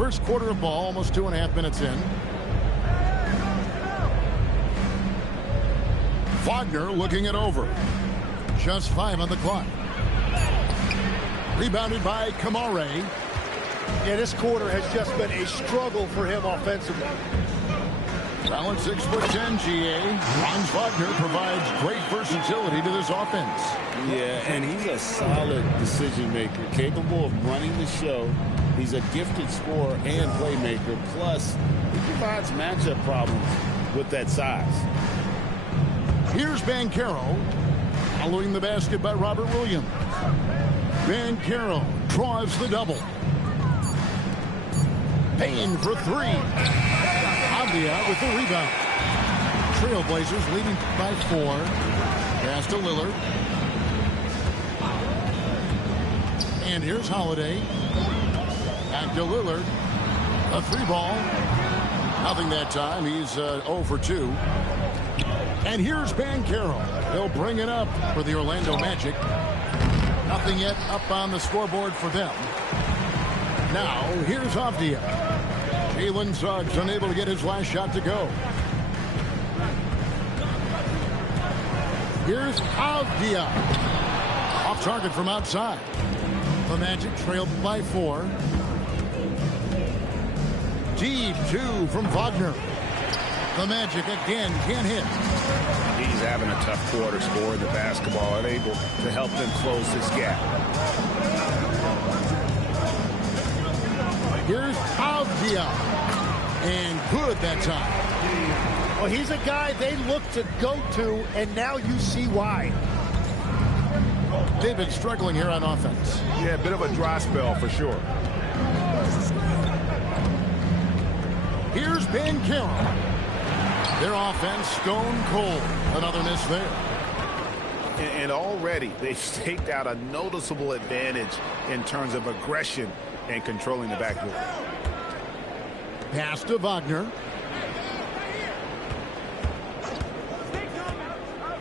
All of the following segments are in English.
First quarter of ball, almost 2.5 minutes in. Wagner looking it over. Just 5 on the clock. Rebounded by Kamare. Yeah, this quarter has just been a struggle for him offensively. Well, at 6'10", GA, Franz Wagner provides great versatility to this offense. Yeah, and he's a solid decision maker, capable of running the show. He's a gifted scorer and playmaker. Plus, he provides matchup problems with that size. Here's Banchero, following the basket by Robert Williams. Banchero draws the double. Payne for 3. Avdia with the rebound. Trailblazers leading by 4. Pass to Lillard. And here's Holiday. Back to Lillard. A 3 ball. Nothing that time. He's 0 for 2. And here's Banchero. They'll bring it up for the Orlando Magic. Nothing yet up on the scoreboard for them. Now, here's Avdia. Jalen Suggs unable to get his last shot to go. Here's Avdia. Off target from outside. The Magic trailed by 4. Deep 2 from Wagner. The Magic again can't hit. He's having a tough quarter, scoring the basketball, unable to help them close this gap. Here's Avdia. And good that time. Well, he's a guy they look to go to, and now you see why. They've been struggling here on offense. Yeah, a bit of a dry spell for sure. Here's Banchero. Their offense stone cold. Another miss there. And already they've staked out a noticeable advantage in terms of aggression and controlling the backcourt. Pass to Wagner.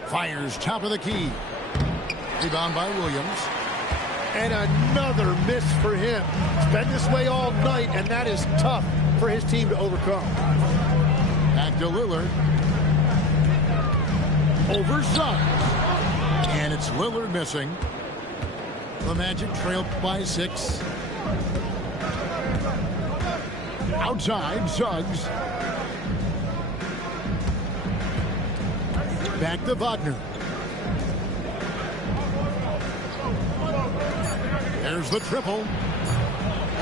Fires top of the key. Rebound by Williams. And another miss for him. It's been this way all night, and that is tough for his team to overcome. Back to Lillard. Over Suggs. And it's Lillard missing. The Magic trailed by 6. Outside, Suggs. Back to Wagner. There's the triple.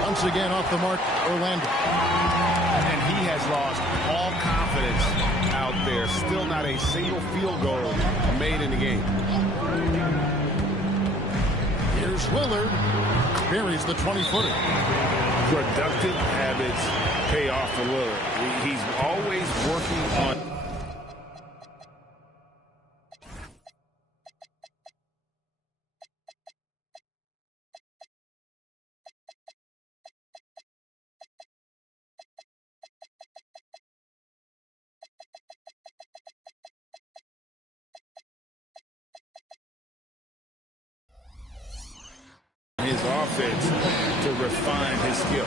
Once again off the mark, Orlando. And he has lost all confidence out there. Still not a single field goal made in the game. Here's Lillard. Buries the 20-footer. Productive habits pay off for Lillard. He's always working on. His offense to refine his skill.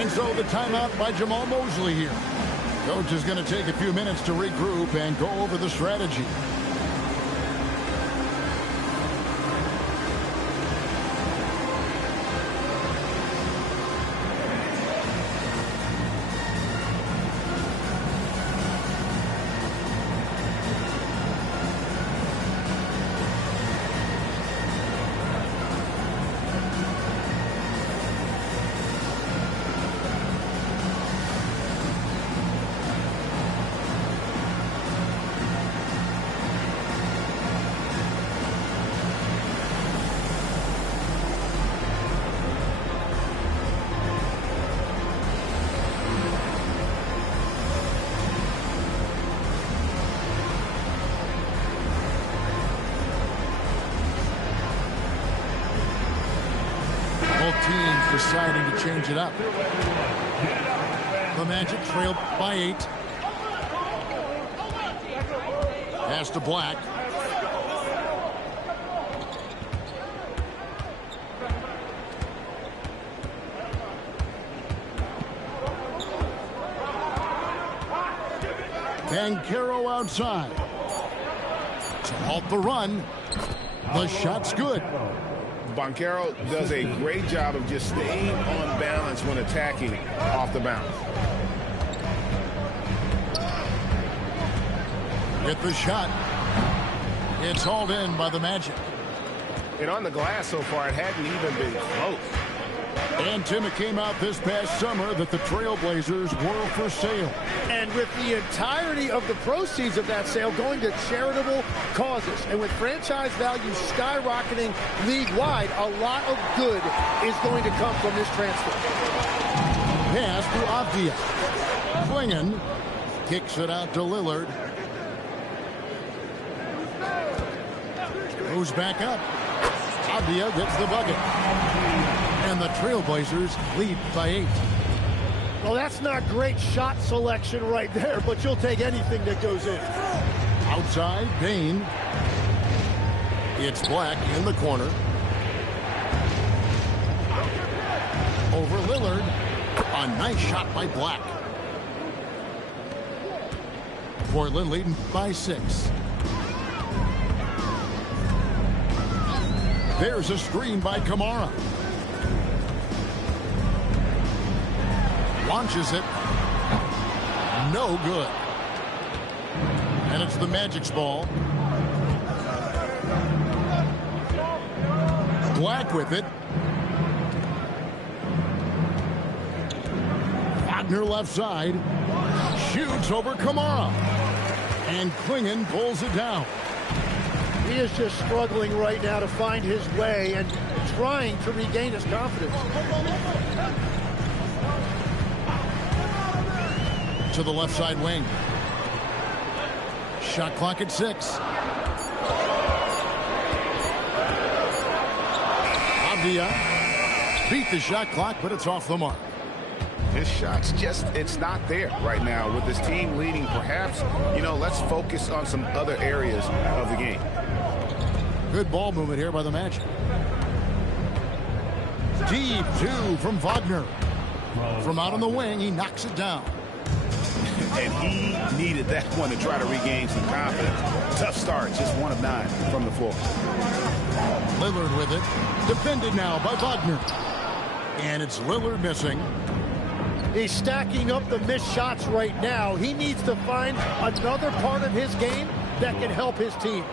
And so the timeout by Jamal Mosley here. Coach is going to take a few minutes to regroup and go over the strategy. Teams deciding to change it up. The Magic trailed by 8. Pass to Black. Caro outside. To halt the run. The shot's good. Caro does a great job of just staying on balance when attacking off the bounce. With the shot. It's hauled in by the Magic. And on the glass so far, it hadn't even been close. And, Tim, it came out this past summer that the Trailblazers were for sale. And with the entirety of the proceeds of that sale going to charitable causes, and with franchise value skyrocketing league-wide, a lot of good is going to come from this transfer. Pass to Avdia. Klingon kicks it out to Lillard. Goes back up. Avdia gets the bucket. And the Trailblazers lead by 8. Well, that's not great shot selection right there, but you'll take anything that goes in. Outside, Payne. It's Black in the corner. Over Lillard. A nice shot by Black. Portland leading by 6. There's a screen by Kamara. Launches it. No good. And it's the Magic's ball. Black with it. Wagner left side. Shoots over Kamara. And Klingon pulls it down. He is just struggling right now to find his way and trying to regain his confidence. To the left side wing. Shot clock at 6. Avdia beat the shot clock, but it's off the mark. His shot's just, it's not there right now. With his team leading, perhaps, let's focus on some other areas of the game. Good ball movement here by the Magic. Deep 2 from Wagner. From out on the wing, he knocks it down. And he needed that one to try to regain some confidence. Tough start, just 1 of 9 from the floor. Lillard with it. Defended now by Wagner. And it's Lillard missing. He's stacking up the missed shots right now. He needs to find another part of his game that can help his team.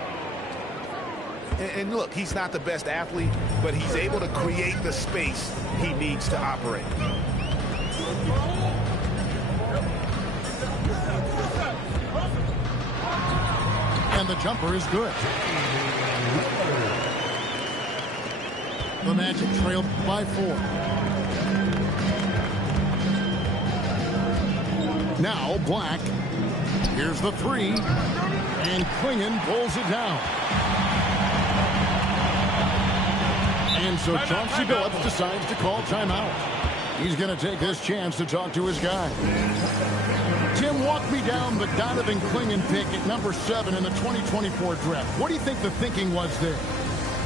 And look, he's not the best athlete, but he's able to create the space he needs to operate. And the jumper is good. The Magic trailed by 4. Now Black. Here's the 3. And Klingon pulls it down. And so Chauncey Billups decides to call timeout. He's going to take this chance to talk to his guy. Tim, walk me down the Donovan Klingon pick at number 7 in the 2024 draft. What do you think the thinking was there?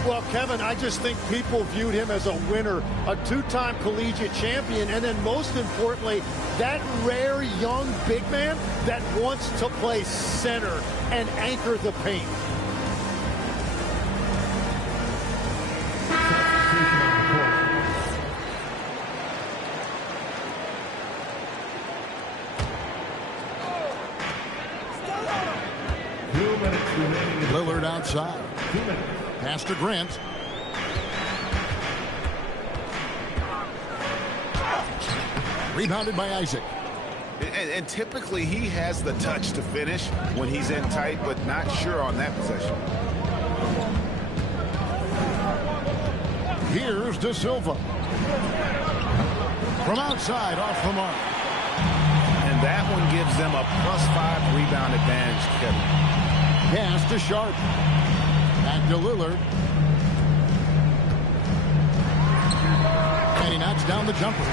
Well, Kevin, I just think people viewed him as a winner, a 2-time collegiate champion, and then most importantly, that rare young big man that wants to play center and anchor the paint. Lillard outside. Pass to Grant. Rebounded by Isaac. And typically he has the touch to finish when he's in tight, but not sure on that possession. Here's De Silva. From outside, off the mark. And that one gives them a +5 rebound advantage, Kevin. Pass to Sharp. Back to Lillard. And he knocks down the jumper.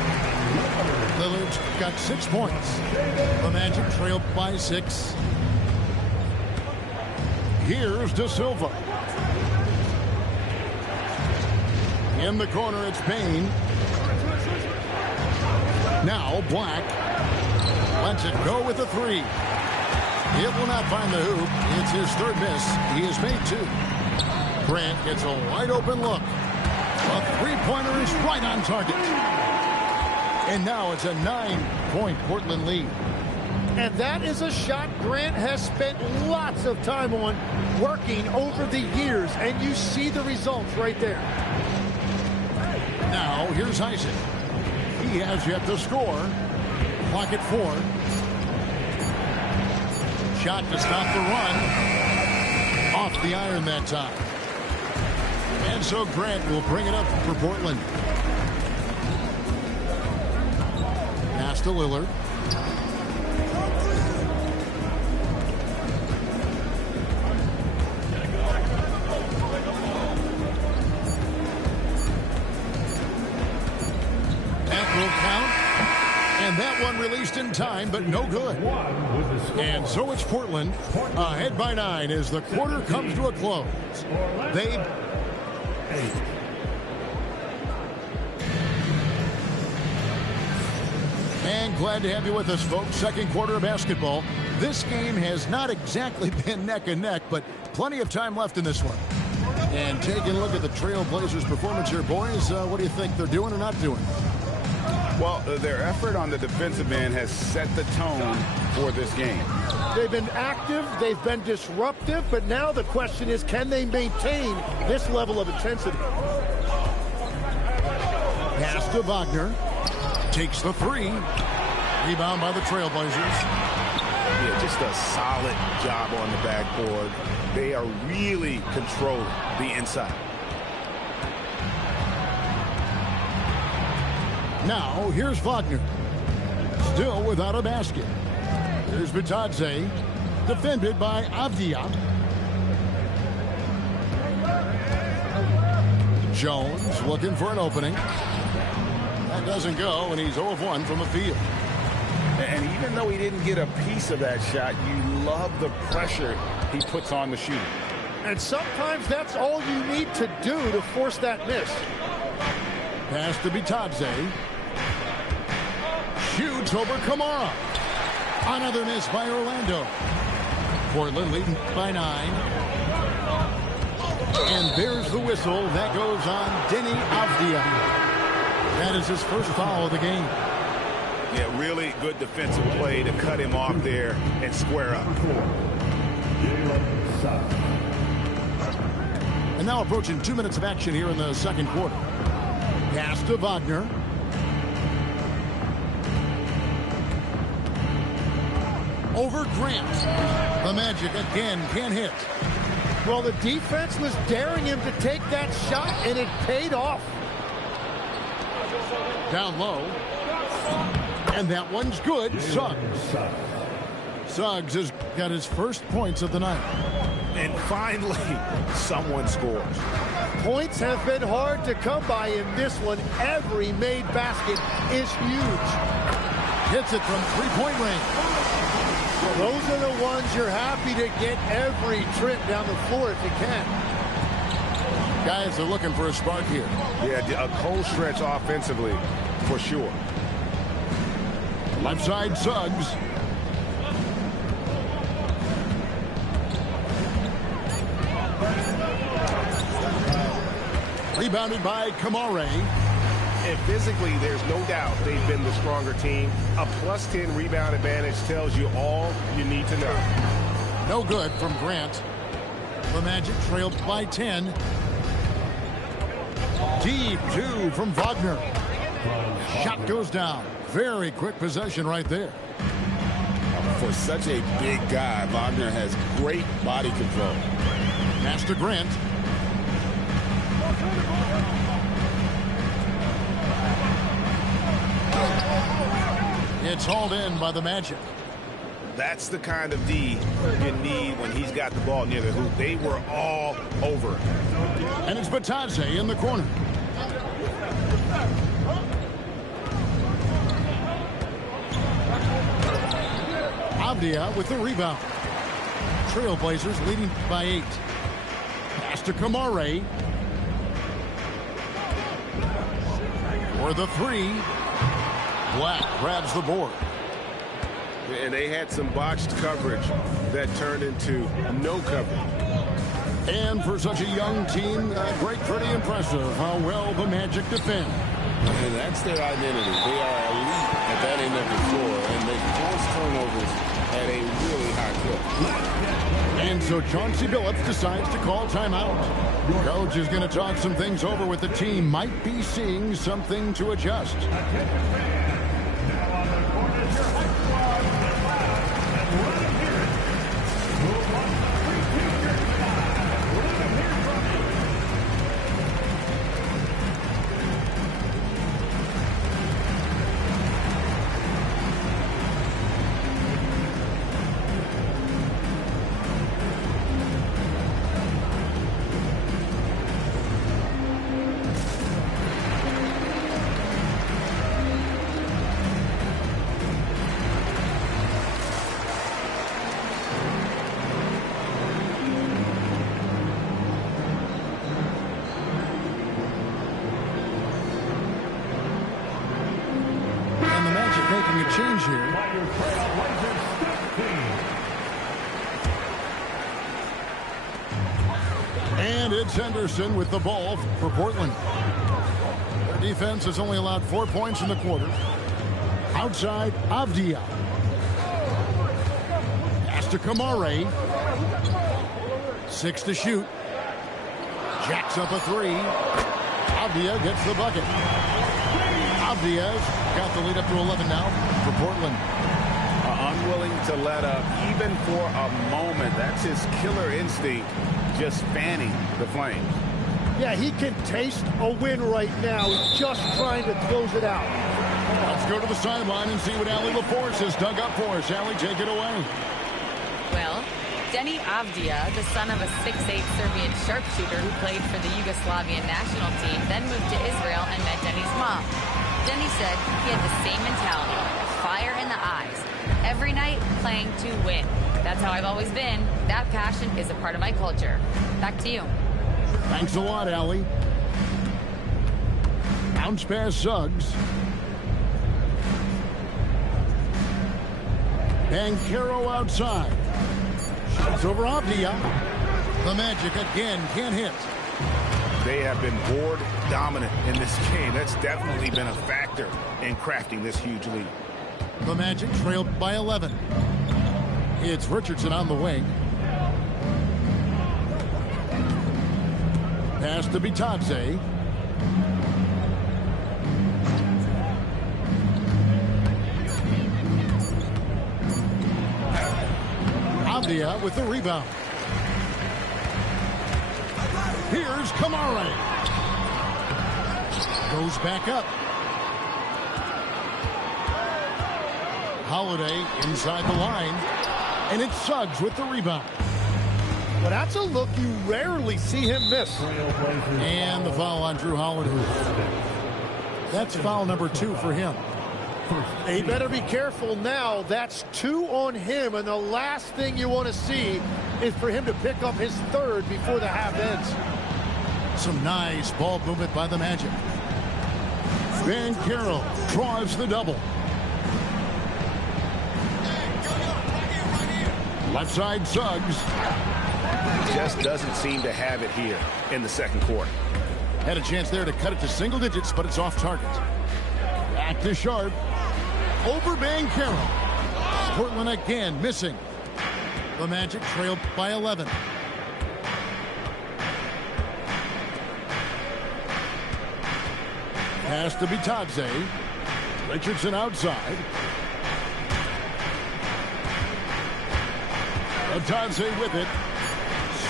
Lillard's got 6 points. The Magic trail by 6. Here's De Silva. In the corner, it's Payne. Now Black lets it go with a 3. It will not find the hoop. It's his third miss. He has made 2. Grant gets a wide open look. A three-pointer is right on target. And now it's a 9-point Portland lead. And that is a shot Grant has spent lots of time on working over the years. And you see the results right there. Now here's Isaac. He has yet to score. Clock at 4. Shot to stop the run. Off the iron that time. And so Grant will bring it up for Portland. Pass to Lillard. That will count. And that one released in time, but no good. And so it's Portland ahead by 9 as the quarter comes to a close. They... And glad to have you with us, folks. Second quarter of basketball. This game has not exactly been neck and neck, but plenty of time left in this one. And taking a look at the Trailblazers' performance here, boys, what do you think they're doing or not doing? Well, their effort on the defensive end has set the tone for this game. They've been active, they've been disruptive, but now the question is, can they maintain this level of intensity? Pass to Wagner. Takes the 3. Rebound by the Trailblazers. Yeah, just a solid job on the backboard. They are really controlling the inside. Now, here's Wagner. Still without a basket. Here's Bitadze. Defended by Avdia. Jones looking for an opening. That doesn't go, and he's 0 of 1 from the field. And even though he didn't get a piece of that shot, you love the pressure he puts on the shooter. And sometimes that's all you need to do to force that miss. Pass to Bitadze. Shoots over Kamara. Another miss by Orlando. Portland leading by 9. And there's the whistle. That goes on Denny Avdia. That is his first foul of the game. Yeah, really good defensive play to cut him off there and square up. And now approaching 2 minutes of action here in the second quarter. Pass to Wagner. Over Grant. The Magic again can't hit. Well, the defense was daring him to take that shot, and it paid off. Down low. And that one's good. Suggs. Suggs has got his first points of the night. And finally, someone scores. Points have been hard to come by in this one. Every made basket is huge. Hits it from three-point range. Well, those are the ones you're happy to get every trip down the floor if you can. Guys are looking for a spark here. Yeah, a cold stretch offensively, for sure. Left side, Suggs. Rebounded by Kamara. And physically, there's no doubt they've been the stronger team. A +10 rebound advantage tells you all you need to know. No good from Grant. The Magic trailed by 10. Deep 2 from Wagner. Shot goes down. Very quick possession right there. For such a big guy, Wagner has great body control. Pass to Grant. It's hauled in by the Magic. That's the kind of D you need when he's got the ball near the hoop. They were all over it. And it's Bitadze in the corner. Avdia with the rebound. Trailblazers leading by 8. Pass to Kamara. For the 3. Black grabs the board. And they had some botched coverage that turned into no coverage. And for such a young team, pretty impressive how well the Magic defend. And that's their identity. They are elite at that end of the floor, and they force turnovers at a really high clip. And so Chauncey Billups decides to call timeout. Coach is going to talk some things over with the team. Might be seeing something to adjust. Making a change here. And it's Henderson with the ball for Portland. Their defense has only allowed 4 points in the quarter. Outside, Avdia. Pass to Kamare. 6 to shoot. Jacks up a 3. Avdia gets the bucket. Avdia's got the lead up to 11 now for Portland. Unwilling to let up even for a moment. That's his killer instinct, just fanning the flame. Yeah, he can taste a win right now. He's just trying to close it out. Let's go to the sideline and see what Ali LaForce has dug up for us. Ali, take it away. Well, Denny Avdia, the son of a 6'8 Serbian sharpshooter who played for the Yugoslavian national team, then moved to Israel and met Denny's mom. Denny said he had the same mentality, fire in the eyes. Every night, playing to win. That's how I've always been. That passion is a part of my culture. Back to you. Thanks a lot, Ali. Bounce pass Suggs. Banchero outside. Shots over Avdia. The Magic again can't hit. They have been board dominant in this game. That's definitely been a factor in crafting this huge lead. The Magic trailed by 11. It's Richardson on the wing. Pass to Bitadze. Avdia with the rebound. Here's Kamare. Goes back up. Holiday inside the line. And it's Suggs with the rebound. Well, that's a look you rarely see him miss. And the foul on Drew Holiday. That's foul number 2 for him. He better be careful now. That's 2 on him, and the last thing you want to see is for him to pick up his 3rd before the half ends. Some nice ball movement by the Magic. Banchero draws the double. Left side Suggs. Just doesn't seem to have it here in the second quarter. Had a chance there to cut it to single digits, but it's off target. Back to Sharp. Over Banchero. Portland again missing. The Magic trailed by 11. Pass to Bitadze. Richardson outside. Bitadze with it.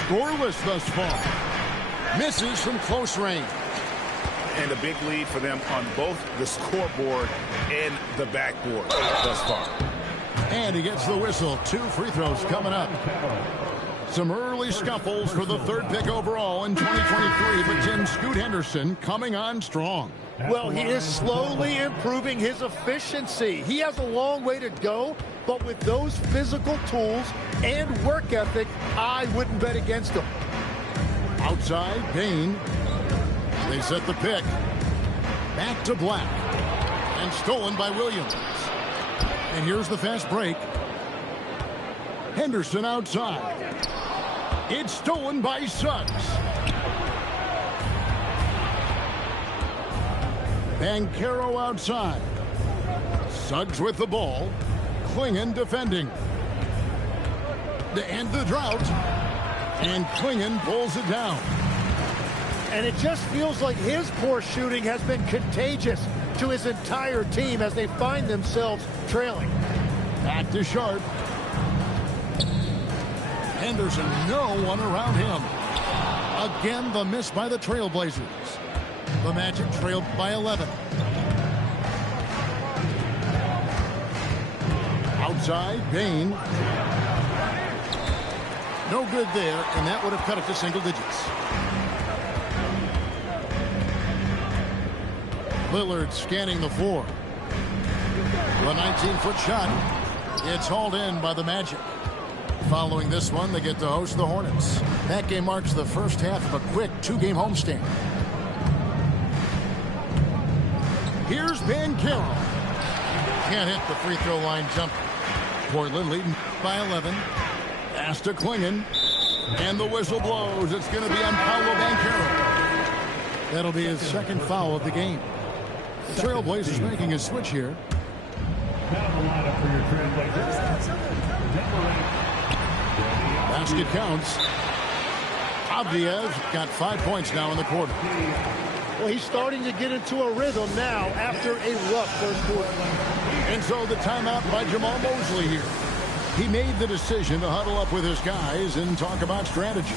Scoreless thus far. Misses from close range. And a big lead for them on both the scoreboard and the backboard thus far. And he gets the whistle. 2 free throws coming up. Some early scuffles for the 3rd pick overall in 2023, but Jim Scoot Henderson coming on strong. Well, he is slowly improving his efficiency. He has a long way to go, but with those physical tools and work ethic, I wouldn't bet against him. Outside, Payne. They set the pick. Back to Black. And stolen by Williams. And here's the fast break. Henderson outside. It's stolen by Suggs. Banchero outside. Suggs with the ball. Klingon defending. To end the drought. And Klingon pulls it down. And it just feels like his poor shooting has been contagious to his entire team as they find themselves trailing. Back to Sharp. Henderson, no one around him. Again, the miss by the Trailblazers. The Magic trailed by 11. Outside, Bain. No good there, and that would have cut it to single digits. Lillard scanning the floor. The 19-foot shot. It's hauled in by the Magic. Following this one, they get to host the Hornets. That game marks the first half of a quick two-game homestand. Here's Banchero. Can't hit the free throw line jumper. Portland leading by 11. Pass to Klingon. And the whistle blows. It's going to be on Paolo Banchero. That'll be his second foul of the game. The Trailblazers making a switch here. Basket counts. Avdia's got 5 points now in the quarter. Well, he's starting to get into a rhythm now after a rough first quarter. And so the timeout by Jamal Mosley here. He made the decision to huddle up with his guys and talk about strategy.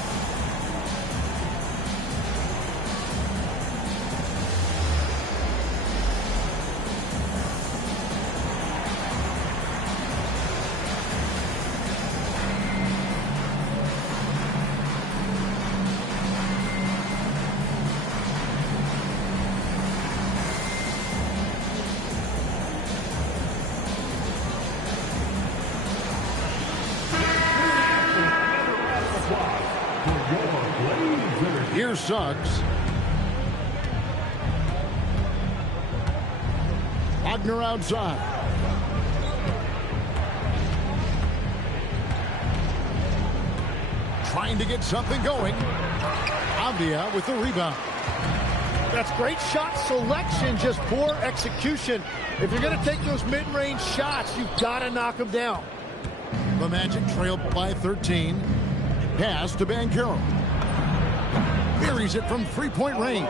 Here's Suggs. Wagner outside. Trying to get something going. Avdia with the rebound. That's great shot selection, just poor execution. If you're going to take those mid-range shots, you've got to knock them down. The Magic trailed by 13. Pass to Banchero. Buries it from three-point range.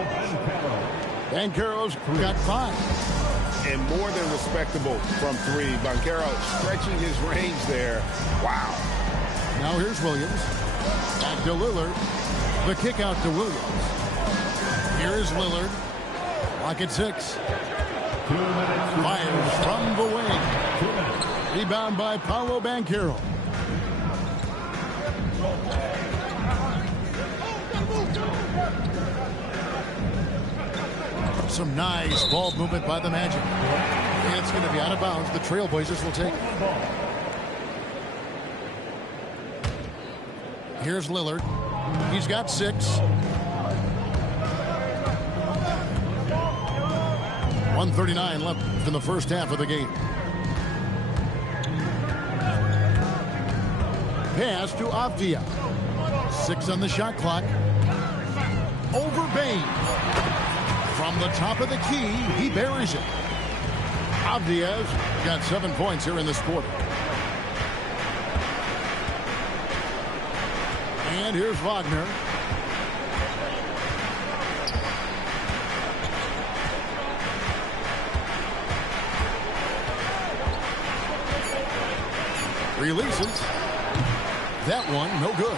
Banchero's got 5. And more than respectable from 3. Banchero stretching his range there. Wow. Now here's Williams. Back to Lillard. The kick out to Williams. Here is Lillard. Clock at 6. Fires from the wing. Rebound by Paolo Banchero. Some nice ball movement by the Magic. And it's going to be out of bounds. The Trailblazers will take it. Here's Lillard. He's got 6. 1:39 left in the first half of the game. Pass to Avdia. 6 on the shot clock. Over Bain. From the top of the key, he buries it. Avdia's got 7 points here in this quarter. And here's Wagner. Releases. That one, no good.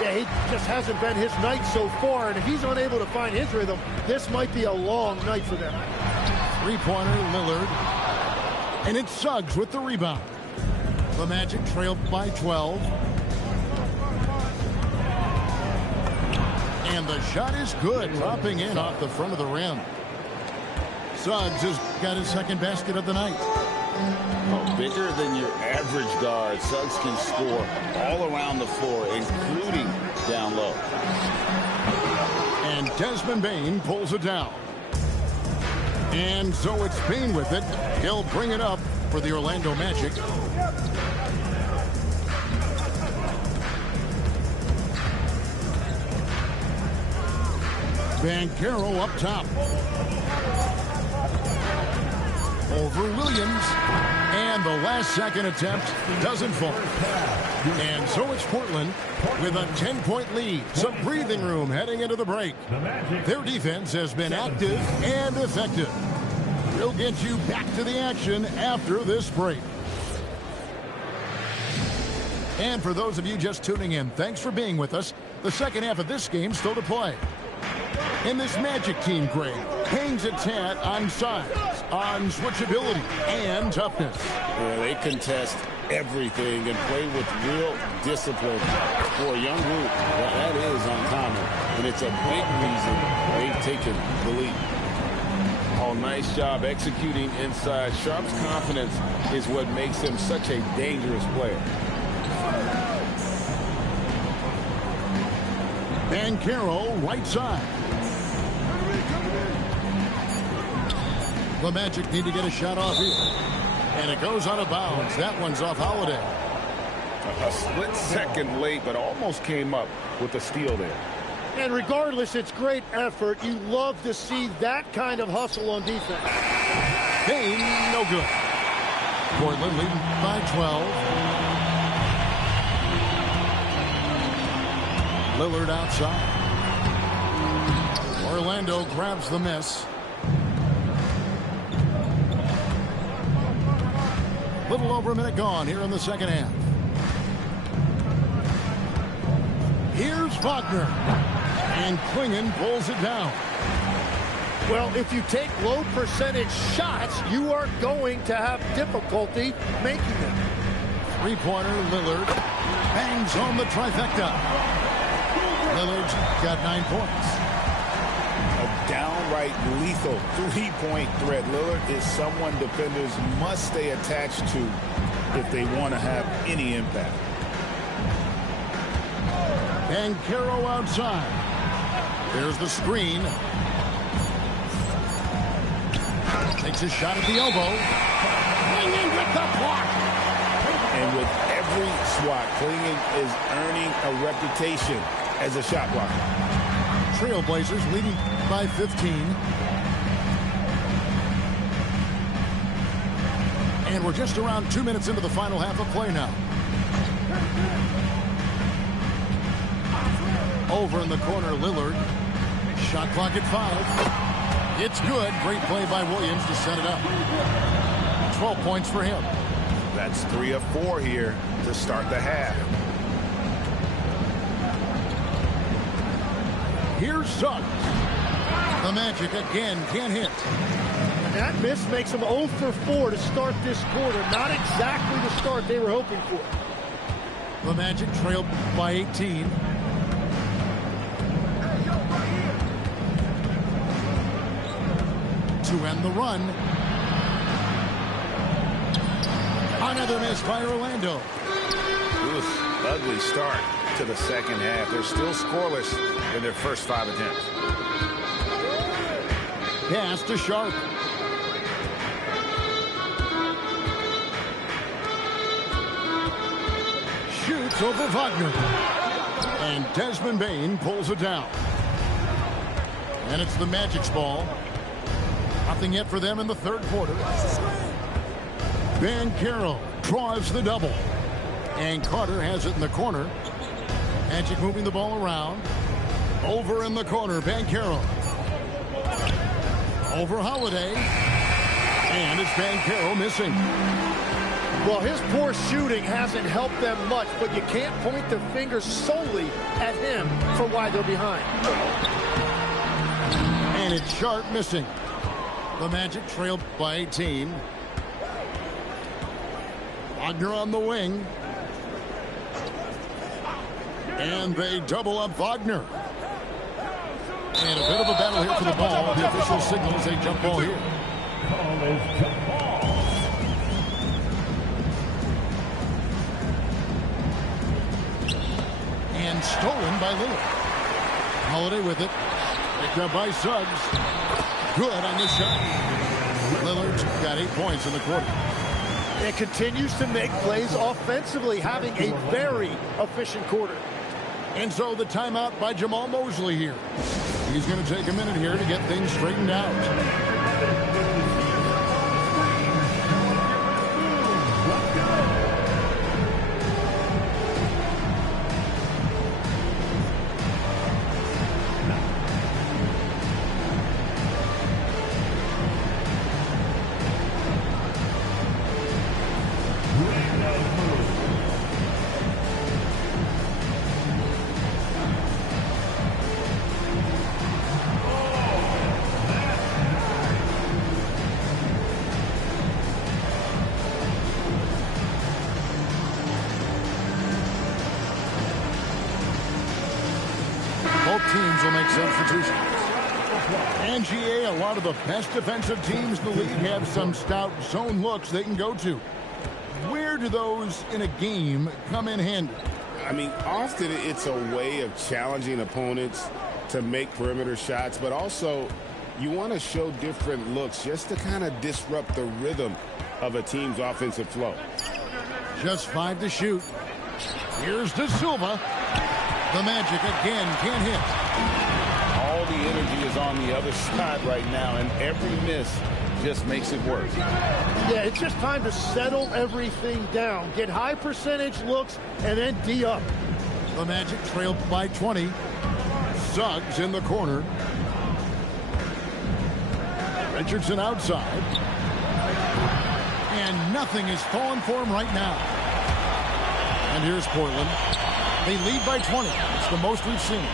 Yeah, he just hasn't been his night so far, and if he's unable to find his rhythm, this might be a long night for them. Three-pointer, Lillard. And it's Suggs with the rebound. The Magic trail by 12. And the shot is good, dropping in off the front of the rim. Suggs has got his second basket of the night. Oh, bigger than your average guard, Suggs can score all around the floor, including down low. And Desmond Bain pulls it down. And so it's Bain with it. He'll bring it up for the Orlando Magic. Banchero up top. Over Williams. And the last-second attempt doesn't fall. And so it's Portland with a 10-point lead. Some breathing room heading into the break. Their defense has been active and effective. We'll get you back to the action after this break. And for those of you just tuning in, thanks for being with us. The second half of this game still to play. And this Magic team, Greg, hangs its hat on size, on switchability, and toughness. Yeah, they contest everything and play with real discipline. For a young group, that is uncommon. And it's a big reason they've taken the lead. Oh, nice job executing inside. Sharp's confidence is what makes him such a dangerous player. Banchero, right side. The Magic need to get a shot off here. And it goes out of bounds. That one's off Holiday. A split second late, but almost came up with a steal there. And regardless, it's great effort. You love to see that kind of hustle on defense. Kane, no good. Portland leading by 12. Lillard outside. Orlando grabs the miss. Little over a minute gone here in the second half. Here's Wagner. And Klingon pulls it down. Well, if you take low percentage shots, you are going to have difficulty making them. Three-pointer, Lillard bangs home the trifecta. Lillard's got 9 points. A downright lethal three-point threat. Lillard is someone defenders must stay attached to if they want to have any impact. Banchero outside. There's the screen. Takes a shot at the elbow. Klingon with the block. And with every swat, Klingon is earning a reputation as a shot blocker. Trailblazers leading by 15. And we're just around 2 minutes into the final half of play now. Over in the corner, Lillard. Shot clock at 5. It's good. Great play by Williams to set it up. 12 points for him. That's 3 of 4 here to start the half. Here's Suggs. The Magic again can't hit. That miss makes them 0 for 4 to start this quarter. Not exactly the start they were hoping for. The Magic trailed by 18. To end the run. Another miss by Orlando. Oof, ugly start to the second half. They're still scoreless in their first 5 attempts. Pass to Sharp. Shoots over Wagner. And Desmond Bane pulls it down. And it's the Magic's ball. Nothing yet for them in the third quarter. Banchero draws the double. And Carter has it in the corner. Magic moving the ball around. Over in the corner, Banchero. Over Holiday. And it's Banchero missing. Well, his poor shooting hasn't helped them much, but you can't point the finger solely at him for why they're behind. And it's Sharp missing. The Magic trailed by 18. Wagner on the wing. And they double up Wagner. And a bit of a battle here for the ball. The official signals a jump ball here. And stolen by Lillard. Holiday with it. Picked up by Suggs. Good on the shot. Lillard's got 8 points in the quarter. And continues to make plays offensively, having a very efficient quarter. And so the timeout by Jamal Mosley here. He's going to take a minute here to get things straightened out. Both teams will make substitutions. And GA, a lot of the best defensive teams in the league have some stout zone looks they can go to. Where do those in a game come in handy? I mean, often it's a way of challenging opponents to make perimeter shots, but also you want to show different looks just to kind of disrupt the rhythm of a team's offensive flow. Just 5 to shoot. Here's De Silva. The Magic again can't hit. All the energy is on the other side right now, and every miss just makes it worse. Yeah, it's just time to settle everything down. Get high percentage looks and then D up. The Magic trailed by 20. Suggs in the corner. Richardson outside. And nothing is falling for him right now. And here's Portland. They lead by 20. It's the most we've seen.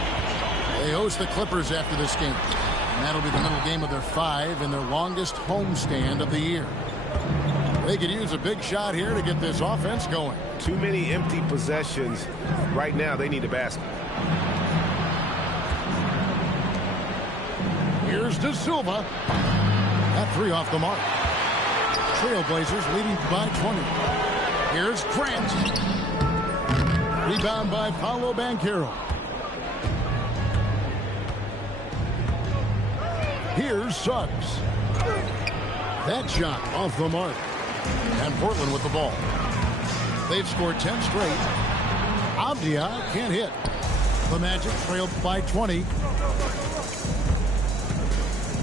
They host the Clippers after this game. And that'll be the middle game of their 5 and their longest homestand of the year. They could use a big shot here to get this offense going. Too many empty possessions. Right now, they need a basket. Here's De Silva. That 3 off the mark. Trailblazers leading by 20. Here's Grant. Rebound by Paolo Banchero. Here's Suggs. That shot off the mark. And Portland with the ball. They've scored 10 straight. Avdia can't hit. The Magic trailed by 20.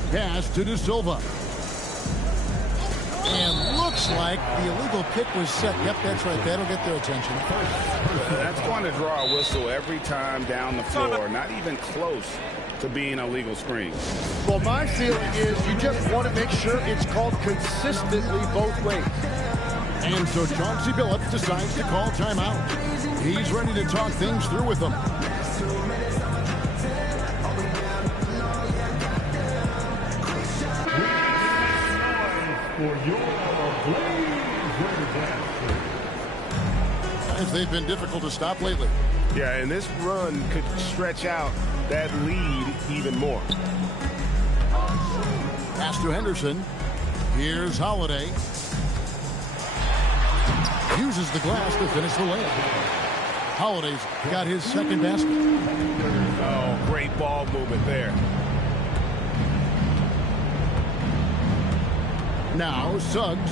Pass to De Silva. And looks like the illegal pick was set. Yep, that's right. That'll get their attention. That's going to draw a whistle every time down the floor. Not even close to being a legal screen. Well, my feeling is you just want to make sure it's called consistently both ways. And so Chauncey Billups decides to call timeout. He's ready to talk things through with them. As they've been difficult to stop lately. Yeah, and this run could stretch out that lead even more. Pass to Henderson. Here's Holiday. Uses the glass to finish the layup. Holiday's got his second basket. Oh, great ball movement there. Now Suggs.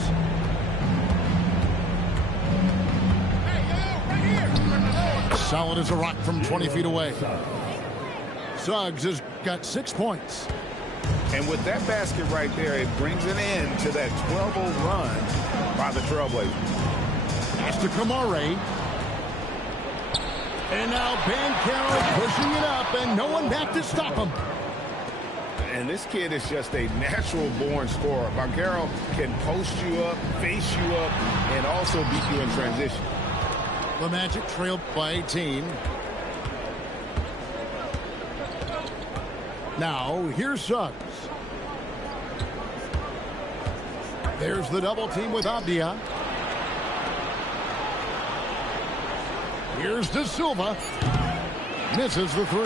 Solid as a rock from 20 feet away. Suggs has got 6 points. And with that basket right there, it brings an end to that 12-0 run by the Trailblazers. Pass to Kamare. And now Banchero pushing it up, and no one back to stop him. And this kid is just a natural-born scorer. Banchero can post you up, face you up, and also beat you in transition. The Magic trailed by 18. Now, here's Suggs. There's the double team with Avdia. Here's De Silva. Misses the 3.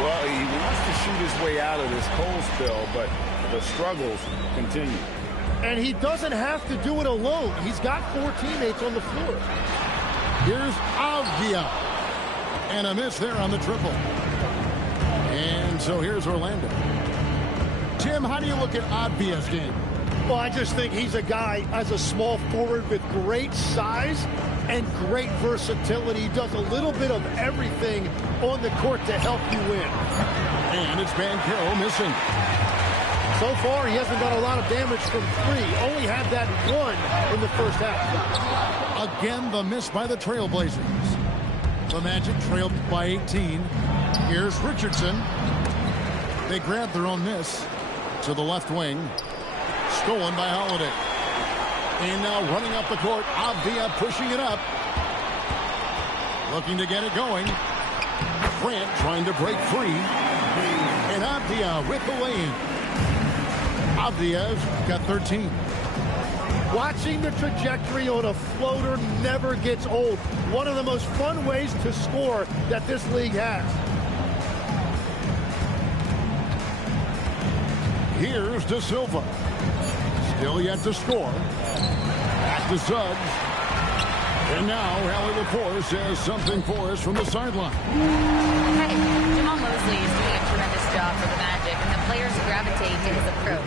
Well, he wants to shoot his way out of this cold spell, but the struggles continue. And he doesn't have to do it alone. He's got 4 teammates on the floor. Here's Avdia. And a miss there on the triple. And so here's Orlando. Tim, how do you look at Avdia's game? Well, I just think he's a guy as a small forward with great size and great versatility. He does a little bit of everything on the court to help you win. And it's Banchero missing. So far, he hasn't done a lot of damage from three. Only had that one in the first half. Again, the miss by the Trailblazers. The Magic trailed by 18. Here's Richardson. They grab their own miss to the left wing. Stolen by Holiday. And now running up the court, Avdia pushing it up. Looking to get it going. Grant trying to break free. And Avdia with the lane. Avdia's got 13. Watching the trajectory on a floater never gets old. One of the most fun ways to score that this league has. Here's De Silva. Still yet to score. Back to Suggs. And now Allie LaForce has something for us from the sideline. Hey, Jamal Mosley is doing a tremendous job for the Magic, and the players gravitate to his approach.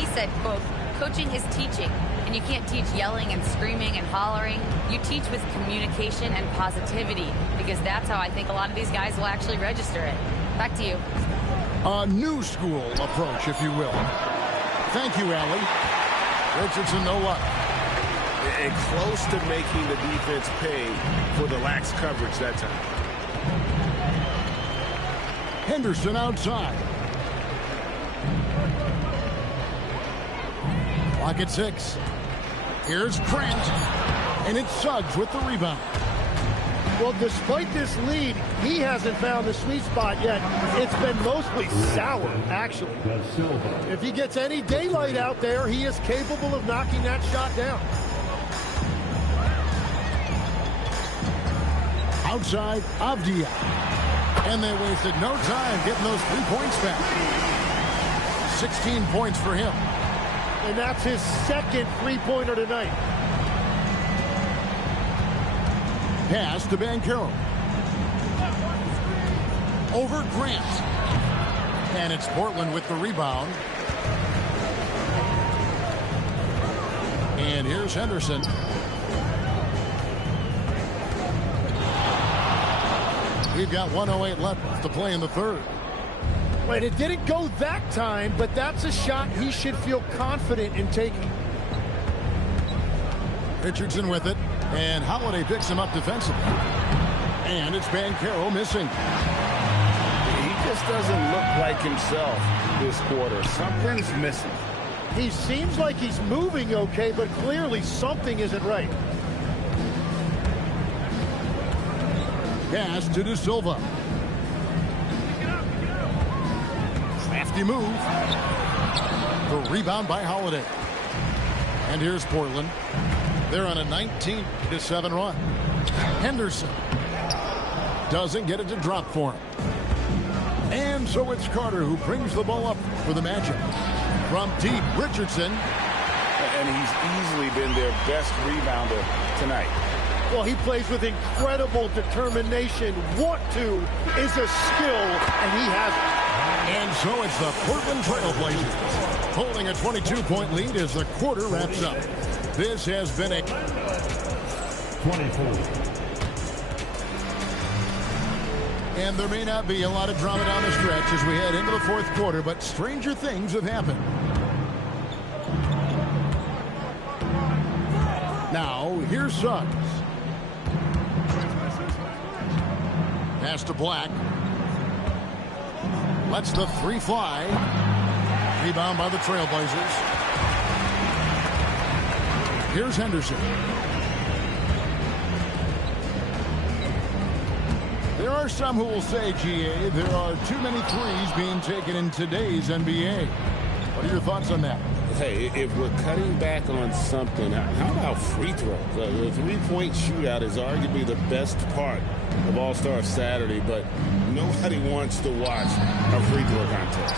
He said, quote, "Coaching is teaching, and you can't teach yelling and screaming and hollering. You teach with communication and positivity, because that's how I think a lot of these guys will actually register it." Back to you. A new school approach, if you will. Thank you, Allie. Richardson, no luck. And close to making the defense pay for the lax coverage that time. Henderson outside. Clock at 6. Here's Grant. And it's Suggs with the rebound. Well, despite this lead, he hasn't found the sweet spot yet. It's been mostly sour, actually. If he gets any daylight out there, he is capable of knocking that shot down. Outside, Avdia. And they wasted no time getting those 3 points back. 16 points for him. And that's his second three-pointer tonight. Pass to Banchero. Over Grant. And it's Portland with the rebound. And here's Henderson. We've got 1:08 left to play in the third. Wait, it didn't go that time, but that's a shot he should feel confident in taking. Richardson with it. And Holiday picks him up defensively. And it's Banchero missing. He just doesn't look like himself this quarter. Something's missing. He seems like he's moving okay, but clearly something isn't right. Pass to De Silva. Crafty move. The rebound by Holiday. And here's Portland. They're on a 19-7 run. Henderson doesn't get it to drop for him. And so it's Carter who brings the ball up for the Magic. From deep, Richardson. And he's easily been their best rebounder tonight. Well, he plays with incredible determination. Want to is a skill, and he has it. And so it's the Portland Trailblazers holding a 22-point lead as the quarter wraps up. This has been a 24. And there may not be a lot of drama down the stretch as we head into the fourth quarter, but stranger things have happened. Now, here's Suggs. Pass to Black. Lets the three fly. Rebound by the Trailblazers. Here's Henderson. There are some who will say, GA, there are too many threes being taken in today's NBA. What are your thoughts on that? Hey, if we're cutting back on something, how about free throws? The three-point shootout is arguably the best part of All-Star Saturday, but nobody wants to watch a free throw contest.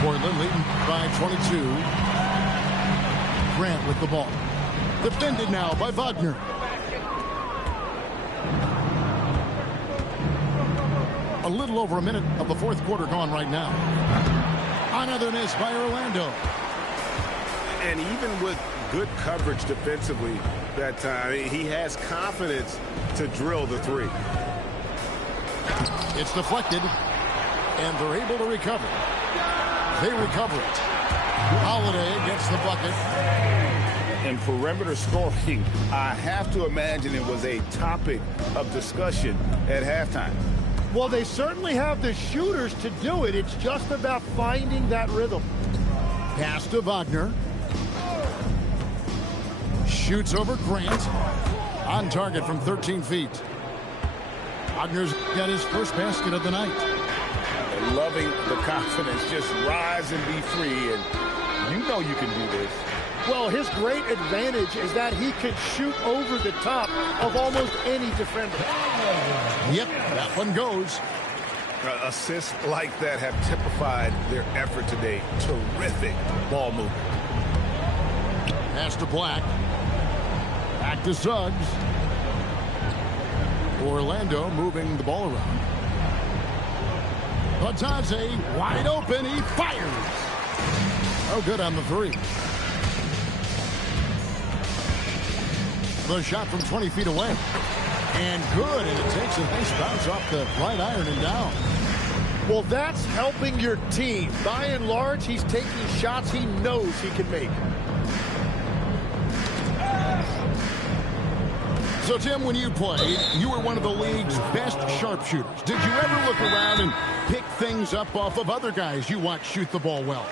Portland leading by 22. Grant with the ball. Defended now by Wagner. A little over a minute of the fourth quarter gone right now. Another miss by Orlando. And even with good coverage defensively that time, he has confidence to drill the three. It's deflected, and they're able to recover. They recover it. Holiday gets the bucket. And perimeter scoring, I have to imagine it was a topic of discussion at halftime. Well, they certainly have the shooters to do it. It's just about finding that rhythm. Pass to Wagner. Shoots over Grant. On target from 13 feet. Wagner's got his first basket of the night. And loving the confidence, just rise and be free. And you know you can do this. Well, his great advantage is that he can shoot over the top of almost any defender. Yep, that one goes. Assists like that have typified their effort today. Terrific ball movement. Pass to Black. Back to Suggs. Orlando moving the ball around. Batadze wide open. He fires. Oh, good on the three. The shot from 20 feet away. And good, and it takes a nice bounce off the right iron and down. Well, that's helping your team. By and large, he's taking shots he knows he can make. So, Tim, when you played, you were one of the league's best sharpshooters. Did you ever look around and pick things up off of other guys you watch shoot the ball well?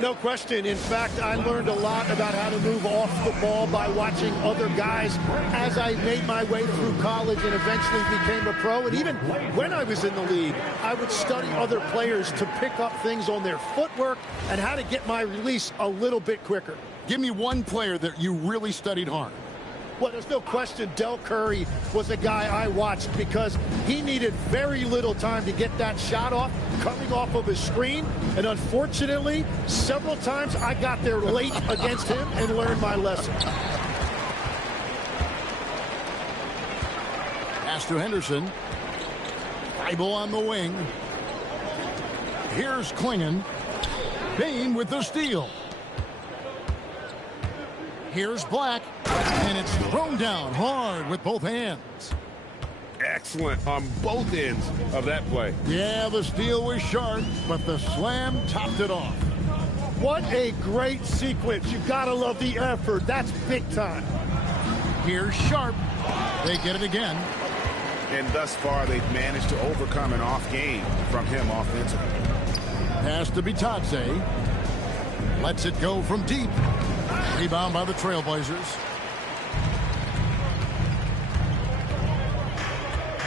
No question. In fact, I learned a lot about how to move off the ball by watching other guys as I made my way through college and eventually became a pro. And even when I was in the league, I would study other players to pick up things on their footwork and how to get my release a little bit quicker. Give me one player that you really studied hard. Well, there's no question Del Curry was a guy I watched because he needed very little time to get that shot off coming off of his screen. And unfortunately, several times I got there late against him and learned my lesson. Pass to Henderson. Bible on the wing. Here's Klingon. Bain with the steal. Here's Black, and it's thrown down hard with both hands. Excellent on both ends of that play. Yeah, the steal was sharp, but the slam topped it off. What a great sequence. You've got to love the effort. That's big time. Here's Sharp. They get it again. And thus far, they've managed to overcome an off game from him offensively. Pass to Bitadze. Lets it go from deep. Rebound by the Trailblazers.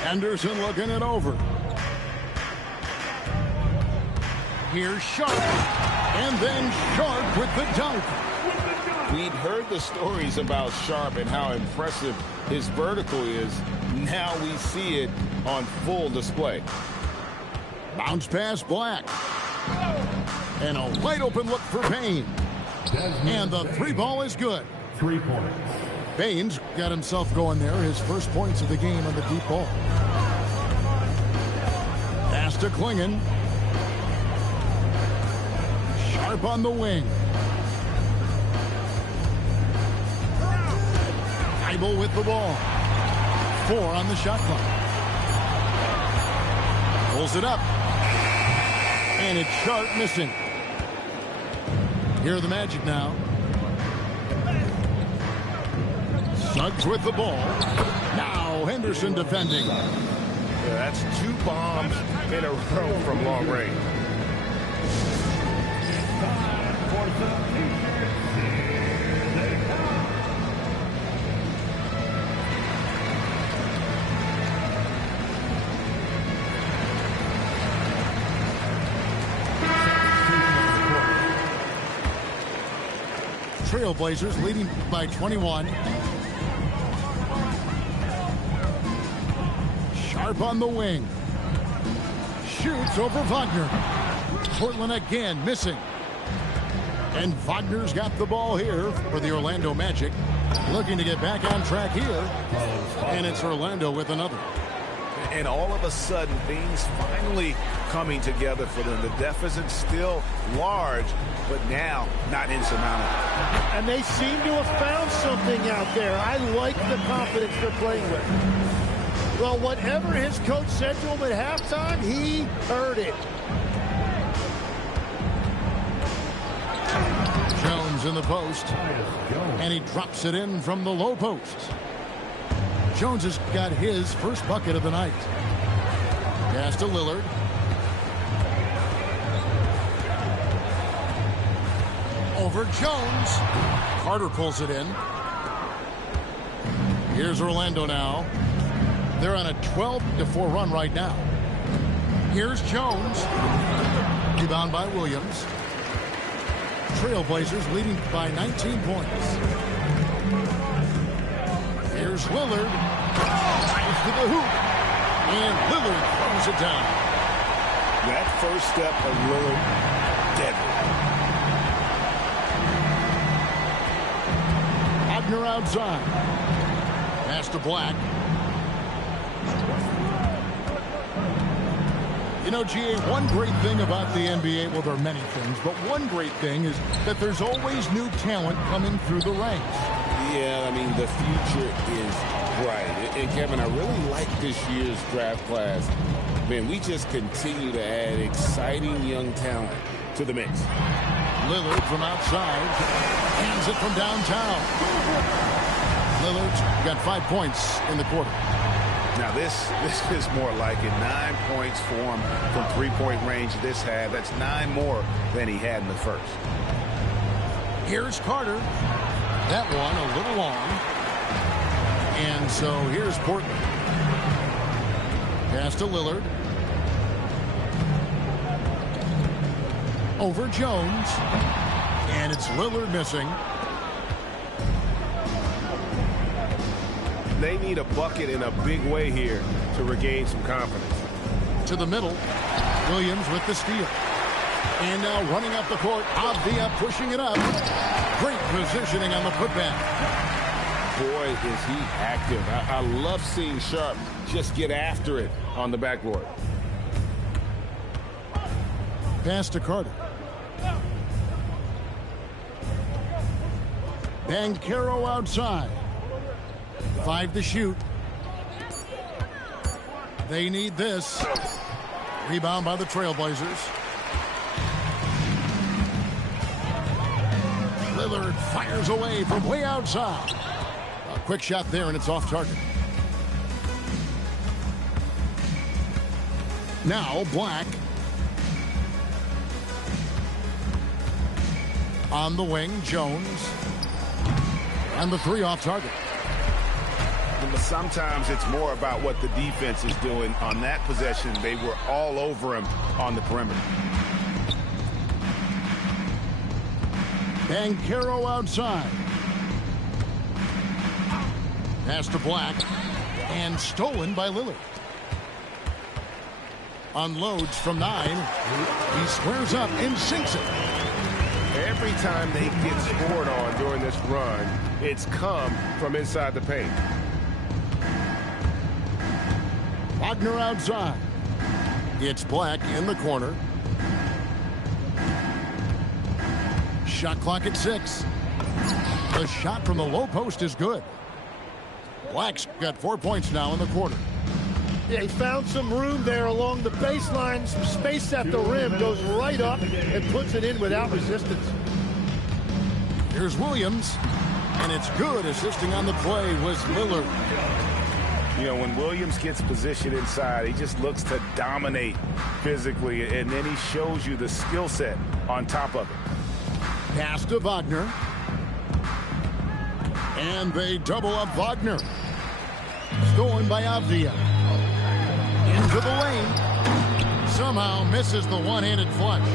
Anderson looking it over. Here's Sharp. And then Sharp with the dunk. We'd heard the stories about Sharp and how impressive his vertical is. Now we see it on full display. Bounce pass Black. And a wide open look for Payne. And the three ball is good. 3 points. Baines got himself going there. His first points of the game on the deep ball. Pass to Klingon. Sharp on the wing. Bible with the ball. 4 on the shot clock. Pulls it up. And it's Sharp missing. Here are the Magic now. Suggs with the ball. Now Henderson defending. Yeah, that's 2 bombs in a row from long range. Trailblazers leading by 21. Sharp on the wing. Shoots over Wagner. Portland again missing. And Wagner's got the ball here for the Orlando Magic. Looking to get back on track here. And it's Orlando with another. And all of a sudden, things finally coming together for them. The deficit still large, but now not insurmountable. And they seem to have found something out there. I like the confidence they're playing with. Well, whatever his coach said to him at halftime, he heard it. Jones in the post, and he drops it in from the low post. Jones has got his first bucket of the night. Pass to Lillard. Over Jones. Carter pulls it in. Here's Orlando now. They're on a 12-4 run right now. Here's Jones. Rebound by Williams. Trailblazers leading by 19 points. Here's Lillard. Drives to the hoop. And Lillard throws it down. That first step of Lillard, deadly. Wagner outside. Pass to Black. You know, GA, one great thing about the NBA, well, there are many things, but one great thing is that there's always new talent coming through the ranks. Yeah, I mean, the future is bright. And Kevin, I really like this year's draft class. Man, we just continue to add exciting young talent to the mix. Lillard from outside. Hands it from downtown. Lillard's got 5 points in the quarter. Now, this is more like it. 9 points for him from three-point range this half. That's 9 more than he had in the first. Here's Carter. That one a little long. And so here's Portland. Pass to Lillard. Over Jones. And it's Lillard missing. They need a bucket in a big way here to regain some confidence. To the middle. Williams with the steal. And now running up the court. Avdia pushing it up. Great positioning on the putback. Boy, is he active. I love seeing Sharp just get after it on the backboard. Pass to Carter. Banchero outside. 5 to shoot. They need this. Rebound by the Trailblazers. Lillard fires away from way outside. A quick shot there, and it's off target. Now Black. On the wing, Jones. And the 3 off target. But sometimes it's more about what the defense is doing on that possession. They were all over him on the perimeter. Banchero outside. Pass to Black. And stolen by Lillard. Unloads from 9. He squares up and sinks it. Every time they get scored on during this run, it's come from inside the paint. Wagner outside. It's Black in the corner. Shot clock at 6. The shot from the low post is good. Black's got 4 points now in the quarter. Yeah, he found some room there along the baseline. Some space at the rim. Goes right up and puts it in without resistance. Here's Williams. And it's good. Assisting on the play was Lillard. You know, when Williams gets positioned inside, he just looks to dominate physically, and then he shows you the skill set on top of it. Pass to Wagner. And they double up Wagner. Stolen by Avdia. Into the lane. Somehow misses the one-handed flush.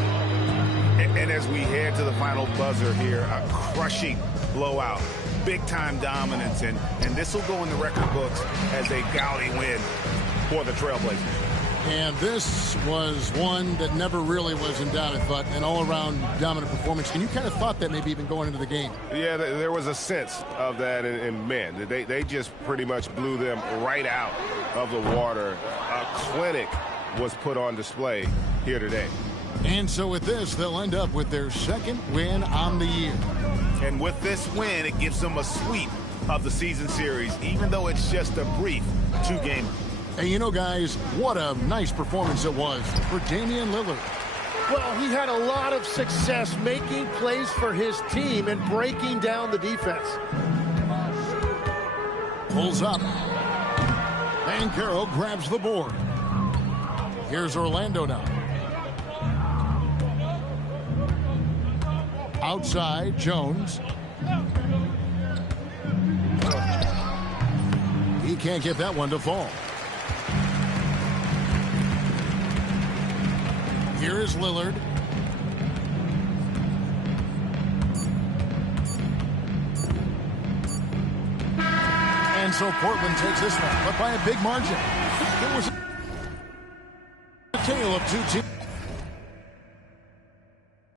And as we head to the final buzzer here, a crushing blowout. Big-time dominance, and this will go in the record books as a gaudy win for the Trailblazers. And this was one that never really was in doubt, I thought, an all-around dominant performance. And you kind of thought that maybe even going into the game. Yeah, there was a sense of that, and man, they just pretty much blew them right out of the water. A clinic was put on display here today. And so with this, they'll end up with their second win on the year. And with this win, it gives them a sweep of the season series, even though it's just a brief 2-game. And you know, guys, what a nice performance it was for Damian Lillard. Well, he had a lot of success making plays for his team and breaking down the defense. Pulls up. And Carroll grabs the board. Here's Orlando now. Outside, Jones. He can't get that one to fall. Here is Lillard. And so Portland takes this one, but by a big margin. It was a tale of two teams.